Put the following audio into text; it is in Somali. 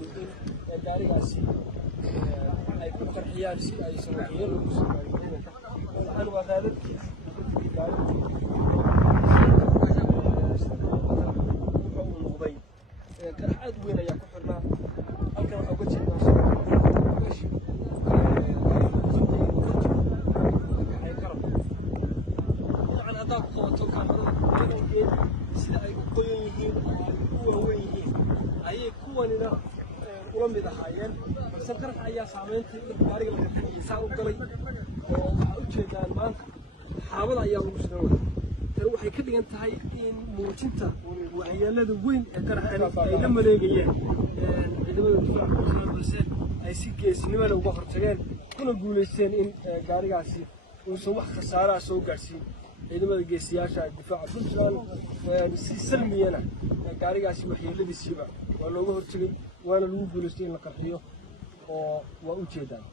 ciidamadu in gaarigaasi ay ku qarxiyaan si ay sameeyeen lagu sameeyo ciidanka waxaan waa raadadkii كرحات وين يا كحرنا halkan waxa uga jeednaa يعني هذا قوة كاميرا sida ay u qoyan yihiin oo u weyn yihiin ayay kuwanina ula mid ahaayeen balse qarax ayaa saameeyay gaariga la xiriirsan u galay oo waxa u jeedaan maanta xaabada ayaa lagu soo tan waxay ka dhigan tahay in muujinta waxyeelada weyn ee qaraxa ay la maleegayeen ciidamada difaaca balse ay si geesinimo leh uga hortageen kuna guuleysteen in gaarigaasi uu wax khasaare ah soo gaarsiin ciidamada geesiyaasha difaaca Puntland si salmiyana gaarigaasi waxyeeladiisiiba waa looga hortagay waana lagu guuleystay in la qarxiyo oo waa u jeedaan